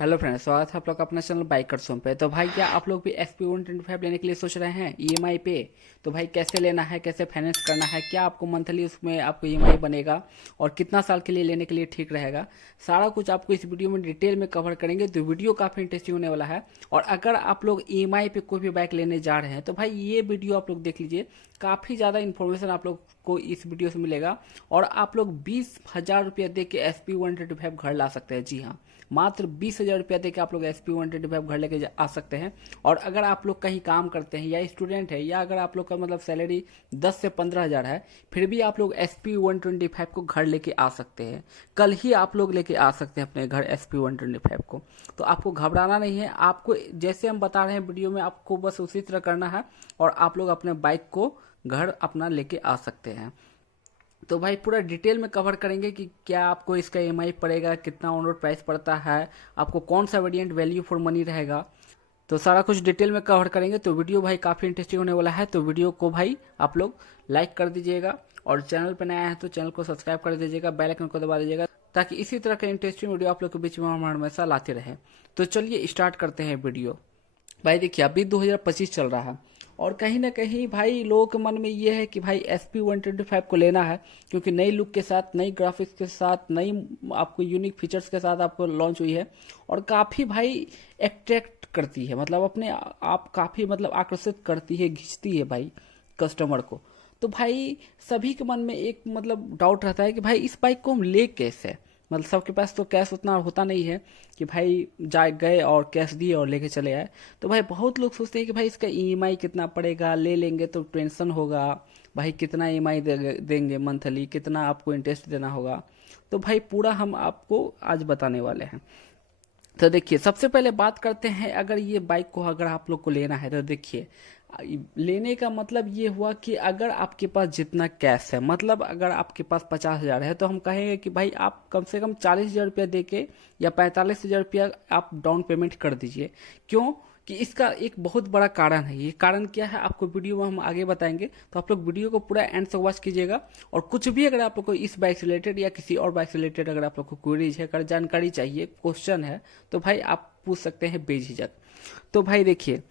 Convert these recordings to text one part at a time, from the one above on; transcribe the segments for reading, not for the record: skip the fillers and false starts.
Hello friends, स्वागत है आप लोग का अपना चैनल बाइकर्स होम पे। तो भाई क्या आप लोग भी SP 125 लेने के लिए सोच रहे हैं ईएमआई पे? तो भाई कैसे लेना है, कैसे फाइनेंस करना है, क्या आपको मंथली उसमें आपको ईएमआई बनेगा और कितना साल के लिए लेने के लिए ठीक रहेगा, सारा कुछ आपको इस वीडियो में डिटेल में कवर करेंगे। तो वीडियो काफ़ी इंटरेस्टिंग होने वाला है। और अगर आप लोग ईएमआई पे कोई भी बाइक लेने जा रहे हैं तो भाई ये वीडियो आप लोग देख लीजिए। काफ़ी ज़्यादा इन्फॉर्मेशन आप लोग को इस वीडियो से मिलेगा और आप लोग 20,000 रुपया दे के SP 125 घर ला सकते हैं। जी हाँ, मात्र 20,000 रुपया दे के आप लोग SP 125 घर लेके आ सकते हैं। और अगर आप लोग कहीं काम करते हैं या स्टूडेंट है या अगर आप लोग का मतलब सैलरी 10 से 15,000 है, फिर भी आप लोग SP 125 को घर लेके आ सकते हैं। कल ही आप लोग लेके आ सकते हैं अपने घर SP 125 को। तो आपको घबराना नहीं है। आपको जैसे हम बता रहे हैं वीडियो में, आपको बस उसी तरह करना है और आप लोग अपने बाइक को घर अपना लेके आ सकते हैं। तो भाई पूरा डिटेल में कवर करेंगे कि क्या आपको इसका ईएमआई पड़ेगा, कितना ऑन रोड प्राइस पड़ता है, आपको कौन सा वेरिएंट वैल्यू फॉर मनी रहेगा। तो सारा कुछ डिटेल में कवर करेंगे। तो वीडियो भाई काफ़ी इंटरेस्टिंग होने वाला है। तो वीडियो को भाई आप लोग लाइक कर दीजिएगा और चैनल पर नया है तो चैनल को सब्सक्राइब कर दीजिएगा, बेल आइकन को दबा दीजिएगा ताकि इसी तरह के इंटरेस्टिंग वीडियो आप लोग के बीच में हम हमेशा लाते रहे। तो चलिए स्टार्ट करते हैं वीडियो। भाई देखिए, अभी 2025 चल रहा है और कहीं ना कहीं भाई लोगों के मन में ये है कि भाई SP 125 को लेना है, क्योंकि नई लुक के साथ, नई ग्राफिक्स के साथ, नई आपको यूनिक फीचर्स के साथ आपको लॉन्च हुई है और काफ़ी भाई अट्रैक्ट करती है, मतलब अपने आप काफ़ी मतलब आकर्षित करती है, खींचती है भाई कस्टमर को। तो भाई सभी के मन में एक मतलब डाउट रहता है कि भाई इस बाइक को हम ले कैसे, मतलब सबके पास तो कैश उतना होता नहीं है कि भाई जाए गए और कैश दिए और लेके चले आए। तो भाई बहुत लोग सोचते हैं कि भाई इसका ईएमआई कितना पड़ेगा, ले लेंगे तो टेंशन होगा, भाई कितना ईएमआई देंगे मंथली, कितना आपको इंटरेस्ट देना होगा। तो भाई पूरा हम आपको आज बताने वाले हैं। तो देखिए, सबसे पहले बात करते हैं, अगर ये बाइक को अगर आप लोग को लेना है तो देखिए, लेने का मतलब ये हुआ कि अगर आपके पास जितना कैश है, मतलब अगर आपके पास 50,000 है तो हम कहेंगे कि भाई आप कम से कम 40,000 रुपया दे के या 45,000 रुपया आप डाउन पेमेंट कर दीजिए। क्यों कि इसका एक बहुत बड़ा कारण है। ये कारण क्या है आपको वीडियो में हम आगे बताएंगे, तो आप लोग वीडियो को पूरा एंड तक वॉच कीजिएगा। और कुछ भी अगर आप लोग को इस बाइक से रिलेटेड या किसी और बाइक से रिलेटेड अगर आप लोग को क्वेरीज है, अगर जानकारी चाहिए, क्वेश्चन है, तो भाई आप पूछ सकते हैं बेझिझक। तो भाई देखिए,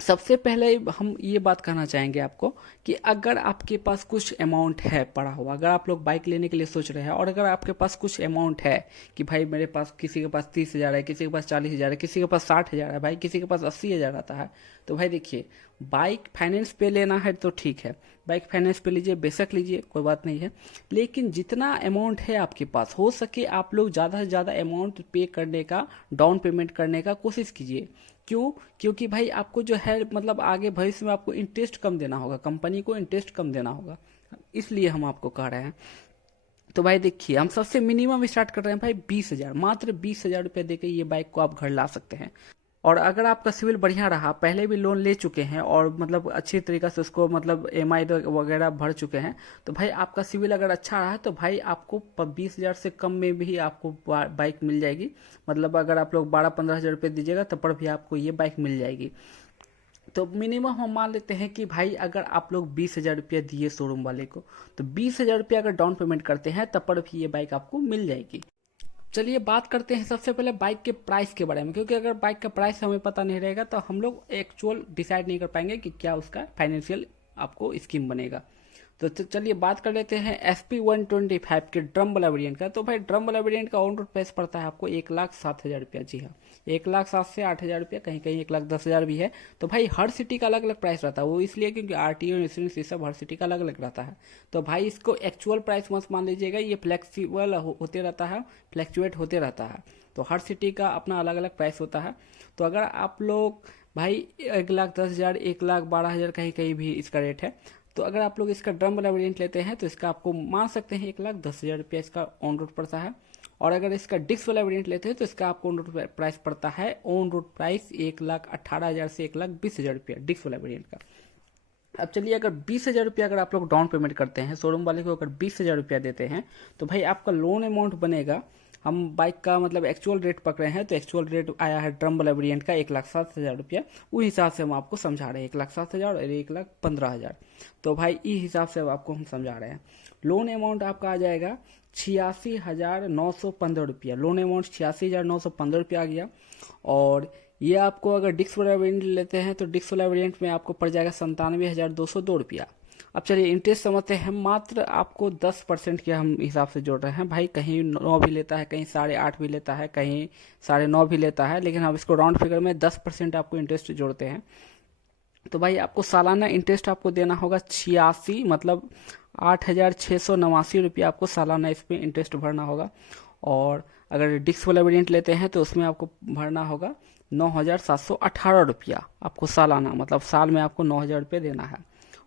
सबसे पहले हम ये बात कहना चाहेंगे आपको कि अगर आपके पास कुछ अमाउंट है पड़ा हुआ, अगर आप लोग बाइक लेने के लिए सोच रहे हैं और अगर आपके पास कुछ अमाउंट है कि भाई मेरे पास, किसी के पास 30,000 है, किसी के पास 40,000 है, किसी के पास 60,000 है, भाई किसी के पास 80,000 आता है, तो भाई देखिए, बाइक फाइनेंस पे लेना है तो ठीक है, बाइक फाइनेंस पे लीजिए, बेशक लीजिए, कोई बात नहीं है। लेकिन जितना अमाउंट है आपके पास, हो सके आप लोग ज़्यादा से ज़्यादा अमाउंट पे करने का, डाउन पेमेंट करने का कोशिश कीजिए। क्यों? क्योंकि भाई आपको जो है मतलब आगे भविष्य में आपको इंटरेस्ट कम देना होगा, कंपनी को इंटरेस्ट कम देना होगा, इसलिए हम आपको कह रहे हैं। तो भाई देखिए, हम सबसे मिनिमम स्टार्ट कर रहे हैं भाई 20,000, मात्र 20,000 रुपये देके ये बाइक को आप घर ला सकते हैं। और अगर आपका सिविल बढ़िया रहा, पहले भी लोन ले चुके हैं और मतलब अच्छी तरीके से उसको मतलब ईएमआई वगैरह भर चुके हैं, तो भाई आपका सिविल अगर अच्छा रहा है तो भाई आपको 20,000 से कम में भी आपको बाइक मिल जाएगी। मतलब अगर आप लोग 12-15,000 रुपये दीजिएगा तब पर भी आपको ये बाइक मिल जाएगी। तो मिनिमम हम मान लेते हैं कि भाई अगर आप लोग 20,000 रुपया दिए शोरूम वाले को, तो 20,000 रुपया अगर डाउन पेमेंट करते हैं तब पर भी ये बाइक आपको मिल जाएगी। चलिए बात करते हैं सबसे पहले बाइक के प्राइस के बारे में, क्योंकि अगर बाइक का प्राइस हमें पता नहीं रहेगा तो हम लोग एक्चुअल डिसाइड नहीं कर पाएंगे कि क्या उसका फाइनेंशियल आपको स्कीम बनेगा। तो चलिए बात कर लेते हैं SP 125 के ड्रम वाला वेरिएंट का। तो भाई ड्रम वाला वेरिएंट का ऑन रोड प्राइस पड़ता है आपको 1,07,000 रुपया। जी हाँ, 1,07,000 से 8,000 रुपया, कहीं कहीं 1,10,000 भी है। तो भाई हर सिटी का अलग अलग प्राइस रहता है, वो इसलिए क्योंकि RTO इंश्योरेंस ये सब हर सिटी का अलग अलग रहता है। तो भाई इसको एक्चुअल प्राइस मत मान लीजिएगा, ये फ्लेक्सिबल होते रहता है, फ्लैक्चुएट होते रहता है। तो हर सिटी का अपना अलग अलग प्राइस होता है। तो अगर आप लोग भाई 1,10,000, 1,12,000 कहीं कहीं भी इसका रेट है, तो अगर आप लोग इसका ड्रम वाला वेरिएंट लेते हैं तो इसका आपको मान सकते हैं 1,10,000 रुपया इसका ऑन रोड पड़ता है। और अगर इसका डिस्क वाला वेरिएंट लेते हैं तो इसका आपको ऑन रोड प्राइस पड़ता है, ऑन रोड प्राइस 1,18,000 से 1,20,000 रुपया डिस्क वाला वेरिएंट का। अब चलिए, अगर 20,000 रुपया अगर आप लोग डाउन पेमेंट करते हैं, शोरूम वाले को अगर 20,000 रुपया देते हैं, तो भाई आपका लोन अमाउंट बनेगा, हम बाइक का मतलब एक्चुअल रेट पकड़े हैं तो एक्चुअल रेट आया है ड्रम वाला वेरिएंट का 1,07,000 रुपया। उस हिसाब से हम आपको समझा रहे हैं, 1,07,000 और 1,15,000। तो भाई इस हिसाब से आपको हम समझा रहे हैं। लोन अमाउंट आपका आ जाएगा ₹86,915। लोन अमाउंट ₹86,915 आ गया। और ये आपको अगर डिस्क वाला वेरिएंट लेते हैं तो डिस्क वाला वेरिएंट में आपको पड़ जाएगा ₹97,202। अब चलिए इंटरेस्ट समझते हैं। मात्र आपको 10% के हम हिसाब से जोड़ रहे हैं भाई। कहीं 9 भी लेता है, कहीं 8.5 भी लेता है, कहीं 9.5 भी लेता है, लेकिन हम इसको राउंड फिगर में 10% आपको इंटरेस्ट जोड़ते हैं। तो भाई आपको सालाना इंटरेस्ट आपको देना होगा 86, मतलब ₹8,689 आपको सालाना इस पर इंटरेस्ट भरना होगा। और अगर डिस्क वाला वेरिएंट लेते हैं तो उसमें आपको भरना होगा ₹9,718 आपको सालाना, मतलब साल में आपको ₹9,000 देना है।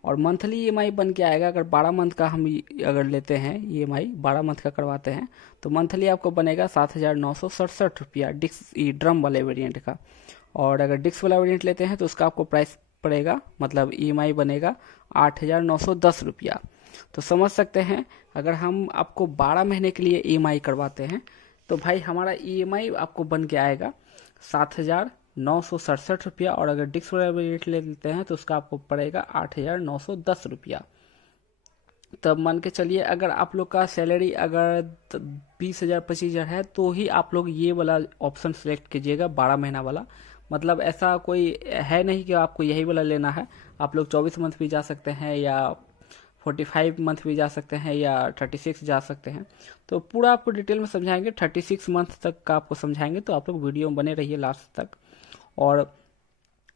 और मंथली ईएमआई बन के आएगा, अगर 12 मंथ का हम अगर लेते हैं ईएमआई 12 मंथ का करवाते हैं तो मंथली आपको बनेगा ₹7,967 डिस्क ड्रम वाले वेरिएंट का। और अगर डिस्क वाला वेरिएंट लेते हैं तो उसका आपको प्राइस पड़ेगा, मतलब ईएमआई बनेगा ₹8,910। तो समझ सकते हैं, अगर हम आपको 12 महीने के लिए ईएमआई करवाते हैं तो भाई हमारा ईएमआई आपको बन के आएगा ₹7,967। और अगर डिस्क वाला वेरिएंट ले लेते हैं तो उसका आपको पड़ेगा ₹8,910। तब मान के चलिए अगर आप लोग का सैलरी अगर 20,000 25,000 है तो ही आप लोग ये वाला ऑप्शन सेलेक्ट कीजिएगा, 12 महीना वाला। मतलब ऐसा कोई है नहीं कि आपको यही वाला लेना है। आप लोग 24 मंथ भी जा सकते हैं, या 45 मंथ भी जा सकते हैं, या 36 जा सकते हैं। तो पूरा आपको डिटेल में समझाएंगे, 36 मंथ तक का आपको समझाएंगे। तो आप लोग वीडियो में बने रहिए लास्ट तक। और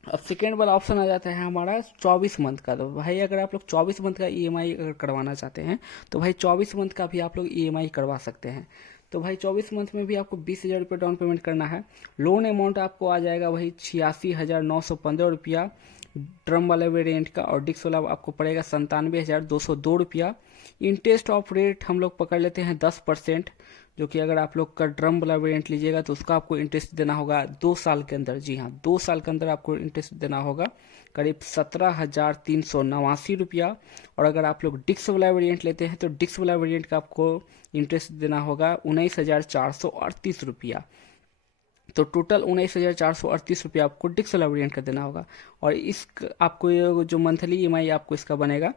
अब सेकेंड वाला ऑप्शन आ जाता है हमारा 24 मंथ का। तो भाई अगर आप लोग 24 मंथ का ईएमआई अगर करवाना चाहते हैं तो भाई 24 मंथ का भी आप लोग ईएमआई करवा सकते हैं। तो भाई 24 मंथ में भी आपको ₹20,000 डाउन पेमेंट करना है। लोन अमाउंट आपको आ जाएगा वही ₹86,915 ड्रम वाले वेरिएंट का। और डिस्क वाला आपको पड़ेगा ₹97,202। इंटरेस्ट ऑफ रेट हम लोग पकड़ लेते हैं 10%, जो कि अगर आप लोग का ड्रम वाला वेरिएंट लीजिएगा तो उसका आपको इंटरेस्ट देना होगा 2 साल के अंदर। जी हाँ, 2 साल के अंदर आपको इंटरेस्ट देना होगा करीब ₹17,389। और अगर आप लोग डिस्क वाला वेरिएंट लेते हैं तो डिस्क वाला वेरिएंट का आपको इंटरेस्ट देना होगा ₹19,438। तो टोटल ₹19,438 आपको डिस्क वाला वेरिएंट का देना होगा। और इस आपको ये जो मंथली ईएमआई आपको इसका बनेगा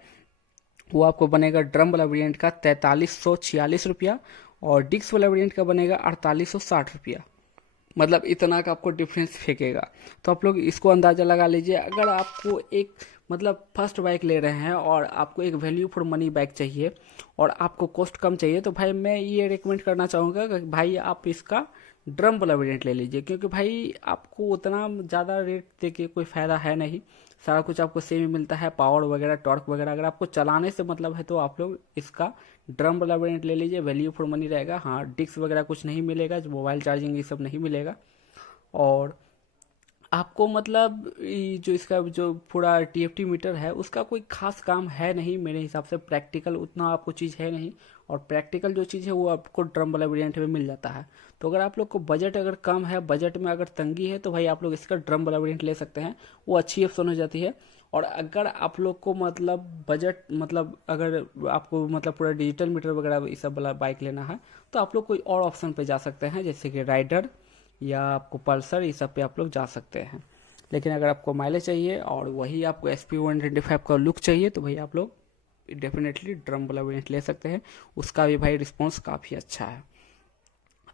वो आपको बनेगा ड्रम वाला वेरिएंट का ₹4346। और डिस्क वाला वेरिएंट का बनेगा ₹4860। मतलब इतना का आपको डिफरेंस फेंकेगा। तो आप लोग इसको अंदाज़ा लगा लीजिए। अगर आपको एक मतलब फर्स्ट बाइक ले रहे हैं और आपको एक वैल्यू फॉर मनी बाइक चाहिए और आपको कॉस्ट कम चाहिए, तो भाई मैं ये रिकमेंड करना चाहूँगा कि भाई आप इसका ड्रम वाला वेरिएंट ले लीजिए। क्योंकि भाई आपको उतना ज़्यादा रेट दे के कोई फ़ायदा है नहीं। सारा कुछ आपको सेम ही मिलता है, पावर वगैरह, टॉर्क वगैरह। अगर आपको चलाने से मतलब है तो आप लोग इसका ड्रम वाला वेरिएंट ले लीजिए, वैल्यू फॉर मनी रहेगा। हाँ, डिस्क वगैरह कुछ नहीं मिलेगा, जो मोबाइल चार्जिंग ये सब नहीं मिलेगा। और आपको मतलब जो इसका जो पूरा टीएफटी मीटर है उसका कोई खास काम है नहीं मेरे हिसाब से। प्रैक्टिकल उतना आपको चीज़ है नहीं, और प्रैक्टिकल जो चीज़ है वो आपको ड्रम वाला वेरिएंट में मिल जाता है। तो अगर आप लोग को बजट अगर कम है, बजट में अगर तंगी है, तो भाई आप लोग इसका ड्रम वाला वेरिएंट ले सकते हैं, वो अच्छी ऑप्शन हो जाती है। और अगर आप लोग को मतलब बजट मतलब अगर आपको मतलब पूरा डिजिटल मीटर वगैरह ये सब वाला बाइक लेना है तो आप लोग कोई और ऑप्शन पे जा सकते हैं, जैसे कि राइडर या आपको पल्सर, ये सब पे आप लोग जा सकते हैं। लेकिन अगर आपको माइलेज चाहिए और वही आपको SP125 का लुक चाहिए तो भाई आप लोग डेफिनेटली ड्रम वाला वेरिएंट ले सकते हैं। उसका भी भाई रिस्पॉन्स काफ़ी अच्छा है।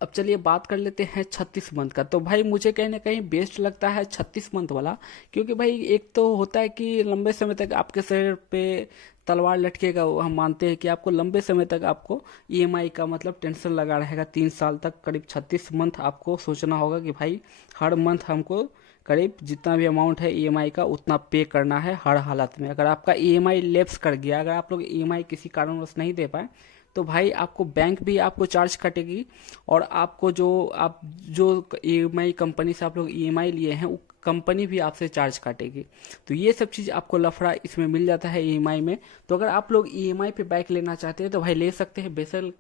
अब चलिए बात कर लेते हैं 36 मंथ का। तो भाई मुझे कहीं ना कहीं बेस्ट लगता है 36 मंथ वाला। क्योंकि भाई एक तो होता है कि लंबे समय तक आपके शरीर पे तलवार लटकेगा। वो हम मानते हैं कि आपको लंबे समय तक आपको ईएमआई का मतलब टेंशन लगा रहेगा। 3 साल तक करीब 36 मंथ आपको सोचना होगा कि भाई हर मंथ हमको करीब जितना भी अमाउंट है ईएमआई का उतना पे करना है हर हालत में। अगर आपका ईएमआई लैप्स कर गया, अगर आप लोग ईएमआई किसी कारणवश नहीं दे पाए, तो भाई आपको बैंक भी आपको चार्ज काटेगी। और आपको जो ईएमआई कंपनी से आप लोग ईएमआई लिए हैं वो कंपनी भी आपसे चार्ज काटेगी। तो ये सब चीज़ आपको लफड़ा इसमें मिल जाता है ईएमआई में। तो अगर आप लोग ईएमआई पे बाइक लेना चाहते हैं तो भाई ले सकते हैं, बेशक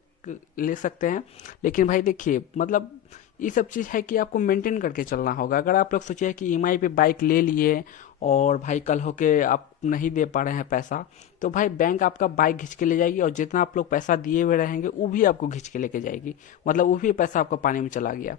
ले सकते हैं। लेकिन भाई देखिए मतलब ये सब चीज़ है कि आपको मेंटेन करके चलना होगा। अगर आप लोग सोचिए कि ईएमआई पे बाइक ले लिए और भाई कल होके आप नहीं दे पा रहे हैं पैसा, तो भाई बैंक आपका बाइक खींच के ले जाएगी और जितना आप लोग पैसा दिए हुए रहेंगे वो भी आपको खींच के लेके जाएगी। मतलब वो भी पैसा आपका पानी में चला गया।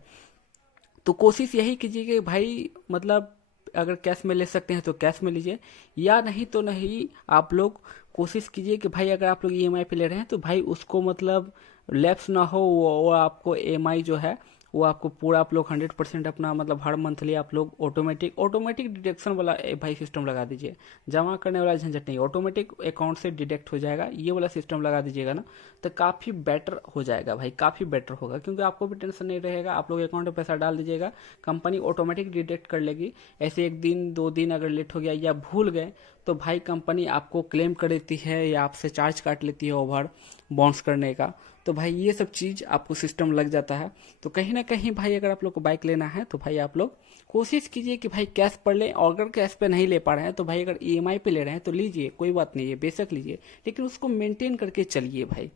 तो कोशिश यही कीजिए कि भाई मतलब अगर कैश में ले सकते हैं तो कैश में लीजिए, या नहीं तो नहीं आप लोग कोशिश कीजिए कि भाई अगर आप लोग ईएमआई पे ले रहे हैं तो भाई उसको मतलब लैप्स ना हो, वो आपको EMI जो है वो आपको पूरा आप लोग 100% अपना मतलब हर मंथली आप लोग ऑटोमेटिक डिडक्शन वाला भाई सिस्टम लगा दीजिए। जमा करने वाला झंझट नहीं, ऑटोमेटिक अकाउंट से डिडक्ट हो जाएगा, ये वाला सिस्टम लगा दीजिएगा ना, तो काफ़ी बेटर हो जाएगा भाई, काफ़ी बेटर होगा, क्योंकि आपको भी टेंशन नहीं रहेगा। आप लोग अकाउंट में पैसा डाल दीजिएगा, कंपनी ऑटोमेटिक डिडक्ट कर लेगी। ऐसे 1 दिन 2 दिन अगर लेट हो गया या भूल गए तो भाई कंपनी आपको क्लेम कर देती है या आपसे चार्ज काट लेती है ओवर बाउंस करने का। तो भाई ये सब चीज़ आपको सिस्टम लग जाता है। तो कहीं ना कहीं भाई अगर आप लोग को बाइक लेना है तो भाई आप लोग कोशिश कीजिए कि भाई कैश पर लें, और अगर कैश पे नहीं ले पा रहे हैं तो भाई अगर EMI पे ले रहे हैं तो लीजिए, कोई बात नहीं है, बेशक लीजिए, लेकिन उसको मेंटेन करके चलिए भाई।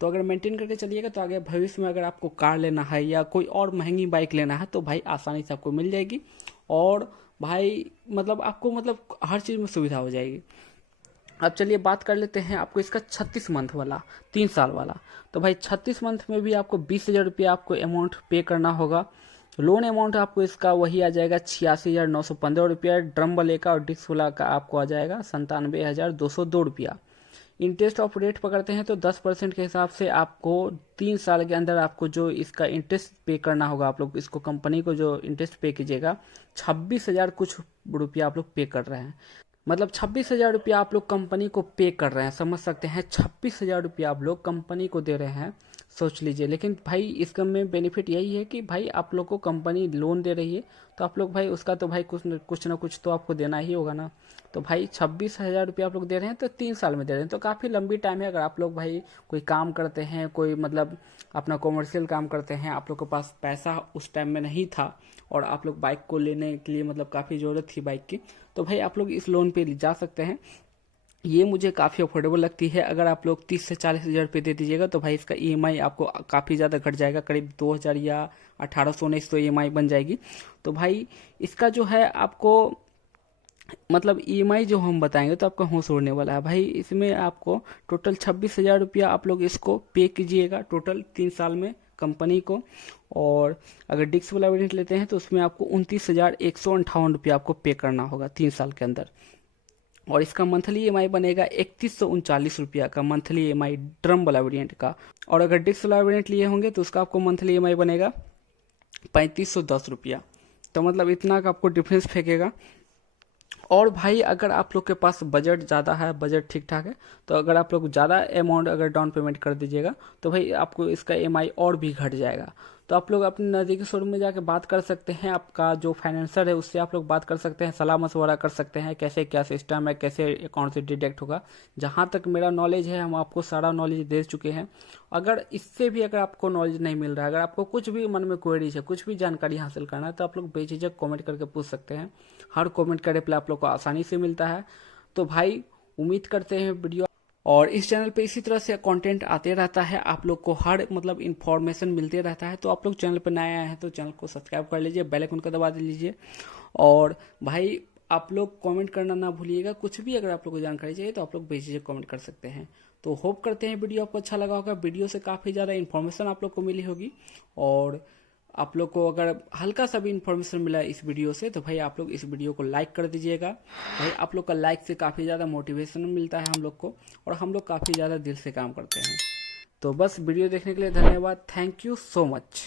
तो अगर मेंटेन करके चलिएगा तो आगे भविष्य में अगर आपको कार लेना है या कोई और महंगी बाइक लेना है तो भाई आसानी से आपको मिल जाएगी, और भाई मतलब आपको मतलब हर चीज़ में सुविधा हो जाएगी। अब चलिए बात कर लेते हैं आपको इसका 36 मंथ वाला, 3 साल वाला। तो भाई 36 मंथ में भी आपको 20,000 रुपया आपको अमाउंट पे करना होगा। लोन अमाउंट आपको इसका वही आ जाएगा 86,915 रुपया। ड्रम वाले का और डिस्क वाला का आपको आ जाएगा 97,202 रुपया। इंटरेस्ट ऑफ रेट पकड़ते हैं तो 10% के हिसाब से आपको 3 साल के अंदर आपको जो इसका इंटरेस्ट पे करना होगा, आप लोग इसको कंपनी को जो इंटरेस्ट पे कीजिएगा 26,000 कुछ रुपया आप लोग पे कर रहे हैं। मतलब 26,000 रुपया आप लोग कंपनी को पे कर रहे हैं, समझ सकते हैं, 26,000 रुपया आप लोग कंपनी को दे रहे हैं, सोच लीजिए। लेकिन भाई इसका में बेनिफिट यही है कि भाई आप लोग को कंपनी लोन दे रही है तो आप लोग भाई उसका तो भाई कुछ ना कुछ तो आपको देना ही होगा ना। तो भाई 26,000 रुपया आप लोग दे रहे हैं तो 3 साल में दे रहे हैं, तो काफ़ी लंबी टाइम है। अगर आप लोग भाई कोई काम करते हैं, कोई मतलब अपना कॉमर्शियल काम करते हैं, आप लोग के पास पैसा उस टाइम में नहीं था और आप लोग बाइक को लेने के लिए मतलब काफ़ी ज़रूरत थी बाइक की, तो भाई आप लोग इस लोन पे जा सकते हैं। ये मुझे काफ़ी अफोर्डेबल लगती है। अगर आप लोग 30 से 40,000 रुपये दे दीजिएगा तो भाई इसका EMI आपको काफ़ी ज़्यादा घट जाएगा, करीब 2,000 या 1,819 तो EMI बन जाएगी। तो भाई इसका जो है आपको मतलब EMI जो हम बताएंगे तो आपका होश उड़ने वाला है भाई। इसमें आपको टोटल 26,000 रुपया आप लोग इसको पे कीजिएगा टोटल 3 साल में कंपनी को। और अगर डिस्क वाला वेरिएंट लेते हैं तो उसमें आपको 29,158 रुपया आपको पे करना होगा 3 साल के अंदर। और इसका मंथली EMI बनेगा 3,139 रुपया का मंथली EMI ड्रम वाला वेरिएंट का। और अगर डिस्क वाला वेरिएंट लिए होंगे तो उसका आपको मंथली EMI बनेगा 3,510 रुपया। तो मतलब इतना का आपको डिफरेंस फेंकेगा। और भाई अगर आप लोग के पास बजट ज़्यादा है, बजट ठीक ठाक है, तो अगर आप लोग ज़्यादा अमाउंट अगर डाउन पेमेंट कर दीजिएगा तो भाई आपको इसका EMI और भी घट जाएगा। तो आप लोग अपने नज़दीकी शोरूम में जाके बात कर सकते हैं, आपका जो फाइनेंसर है उससे आप लोग बात कर सकते हैं, सलाह मशवरा कर सकते हैं कैसे क्या सिस्टम है, कैसे अकाउंट से डिडक्ट होगा। जहाँ तक मेरा नॉलेज है हम आपको सारा नॉलेज दे चुके हैं। अगर इससे भी अगर आपको नॉलेज नहीं मिल रहा है, अगर आपको कुछ भी मन में क्वेरीज है, कुछ भी जानकारी हासिल करना है, तो आप लोग बेझिझक कमेंट करके पूछ सकते हैं। हर कमेंट का रिप्लाई आप लोग को आसानी से मिलता है। तो भाई उम्मीद करते हैं वीडियो, और इस चैनल पे इसी तरह से कंटेंट आते रहता है, आप लोग को हर मतलब इन्फॉर्मेशन मिलते रहता है। तो आप लोग चैनल पर नए आए हैं तो चैनल को सब्सक्राइब कर लीजिए, बेल आइकन को दबा दीजिए। और भाई आप लोग कमेंट करना ना भूलिएगा, कुछ भी अगर आप लोग को जानकारी चाहिए तो आप लोग बेझिझक कमेंट कर सकते हैं। तो होप करते हैं वीडियो आपको अच्छा लगा होगा, वीडियो से काफ़ी ज़्यादा इन्फॉर्मेशन आप लोग को मिली होगी। और आप लोग को अगर हल्का सा भी इन्फॉर्मेशन मिला इस वीडियो से तो भाई आप लोग इस वीडियो को लाइक कर दीजिएगा। भाई आप लोग का लाइक से काफ़ी ज़्यादा मोटिवेशन मिलता है हम लोग को, और हम लोग काफ़ी ज़्यादा दिल से काम करते हैं। तो बस वीडियो देखने के लिए धन्यवाद, थैंक यू सो मच।